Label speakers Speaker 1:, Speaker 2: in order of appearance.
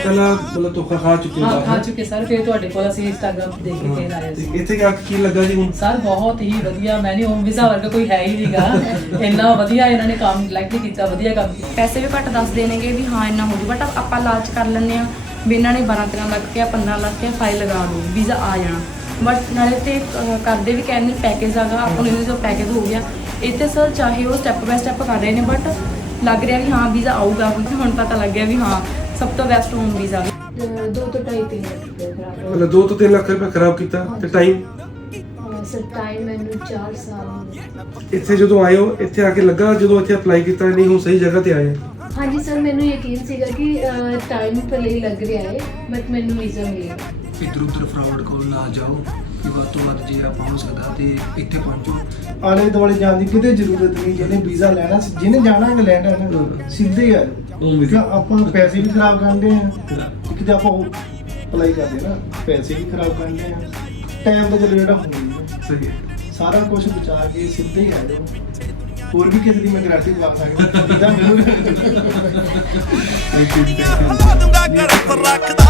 Speaker 1: ਪਹਿਲਾਂ ਮਤਲਬ ਧੋਖਾ ਖਾ ਚੁੱਕੇ ਹੋ?
Speaker 2: ਹਾਂ ਖਾ ਚੁੱਕੇ ਸਰ। ਫਿਰ ਤੁਹਾਡੇ ਕੋਲ ਅਸੀਂ ਇੰਸਟਾਗ੍ਰਾਮ ਦੇਖ ਕੇ ਫਿਰ ਆਏ ਸੀ।
Speaker 1: ਇੱਥੇ ਆ ਕੇ ਕੀ ਲੱਗਾ ਜੀ ਹੁਣ?
Speaker 2: ਸਰ ਬਹੁਤ ਹੀ ਵਧੀਆ, ਮੈਂ ਨਹੀਂ ਹੋਮ ਵੀਜ਼ਾ ਵਰਗਾ ਕੋਈ ਹੈ ਹੀ ਨਹੀਂਗਾ। ਇੰਨਾ ਵਧੀਆ ਇਹਨਾਂ ਨੇ ਕੰਮ ਲਾਈਕਲੀ ਕੀਤਾ, ਵਧੀਆ ਕੰਮ ਕੀਤਾ।
Speaker 3: ਪੈਸੇ ਵੀ ਘੱਟ ਦੱਸਦੇ ਨੇਗੇ ਵੀ ਹਾਂ ਇੰਨਾ ਹੋ ਜੂ, ਬਟ ਆਪਾਂ ਲਾਲਚ ਕਰ ਲੈਂਦੇ ਆ ਵੀ ਇਹਨਾਂ ਨੇ 12-13 ਲੱਖ ਕਿਹਾ 15 ਲੱਖ ਕਿਹਾ ਫਾਈਲ ਲਗਾ ਦਿਓ ਵੀਜ਼ਾ ਆ ਜਾਣਾ। ਬਟ ਨਾਲੇ ਤੇ ਕਰਦੇ ਵੀ ਕਹਿੰਦੇ ਪੈਕੇਜ ਆਗਾ ਆਪਾਂ ਨੂੰ, ਇਹਦੇ ਤੋਂ ਪੈਕੇਜ ਹੋ ਗਿਆ। ਇੱਥੇ ਸਰ ਚਾਹੇ ਉਹ ਸਟੈਪ ਬਾਏ ਸਟੈਪ ਕਰ ਰਹੇ ਨੇ ਬਟ ਲੱਗ ਰਿਹਾ ਵੀ ਹਾਂ ਵੀਜ਼ਾ ਆਊਗਾ। ਹੁਣ ਪਤਾ ਲੱਗ ਗਿਆ ਵੀ ਹਾਂ ਸਭ ਤੋਂ ਬੈਸਟ ਹੋਮ ਵੀਜ਼ਾ।
Speaker 4: 2 ਤੋਂ 2.5 ਲੱਖ ਰੁਪਏ ਖਰਾਬ
Speaker 1: ਮਤਲਬ 2 ਤੋਂ 3 ਲੱਖ ਰੁਪਏ ਖਰਾਬ ਕੀਤਾ। ਤੇ ਟਾਈਮ?
Speaker 4: ਸਰ ਟਾਈਮ ਮੈਨੂੰ 4 ਸਾਲ।
Speaker 1: ਇੱਥੇ ਜਦੋਂ ਆਏ ਹੋ, ਇੱਥੇ ਆ ਕੇ ਲੱਗਾ ਜਦੋਂ ਇੱਥੇ ਅਪਲਾਈ ਕੀਤਾ ਨਹੀਂ ਹੁਣ ਸਹੀ ਜਗ੍ਹਾ ਤੇ ਆਏ?
Speaker 4: ਹਾਂਜੀ ਸਰ, ਮੈਨੂੰ ਯਕੀਨ ਸੀਗਾ ਕਿ ਟਾਈਮ ਭਲੇ ਲੱਗ ਰਿਹਾ ਹੈ ਬਟ ਮੈਨੂੰ ਵੀਜ਼ਾ ਮਿਲਿਆ।
Speaker 5: ਇੱਧਰ ਉੱਧਰ ਫਰਾਡ ਕੋਲ ਨਾ ਜਾਓ ਕਿ ਵੱਧ ਤੋਂ ਵੱਧ ਜੇ ਆਪਾਂ ਹੋ ਸਕਦਾ ਤੇ ਇੱਥੇ ਪਹੁੰਚੋ।
Speaker 6: ਆਲੇ ਦੁਆਲੇ ਜਾਣ ਦੀ ਕਿਤੇ ਜ਼ਰੂਰਤ ਨਹੀਂ। ਜਿਹਨੇ ਵੀਜ਼ਾ ਲੈਣਾ, ਜਿਹਨੇ ਜਾਣਾ ਇੰਗਲੈਂਡ ਹੈ ਨਾ, ਸਿੱਧੇ ਆ ਕਿਉਂ ਆਪਾਂ ਪੈਸੇ ਵੀ ਖਰਾਬ ਕਰਦੇ ਆ। ਇੱਕ ਤਾਂ ਆਪਾਂ ਅਪਲਾਈ ਕਰਦੇ ਨਾ, ਪੈਸੇ ਵੀ ਖਰਾਬ ਕਰਦੇ ਆ, ਟਾਈਮ ਦਾ ਚਲੋ ਜਿਹੜਾ ਹੁੰਦਾ
Speaker 1: ਸਹੀ ਹੈ।
Speaker 6: ਸਾਰਾ ਕੁਝ ਬਚਾ ਕੇ ਸਿੱਧੇ ਹੀ ਆ ਜਾਓ। ਹੋਰ ਵੀ ਕਿਸੇ ਦੀ ਮੈਂ ਗਾਰੰਟੀ ਪਾ ਸਕਦਾ।
Speaker 7: ਦੂੰਗਾ ਘਰ ਰੱਖਦਾ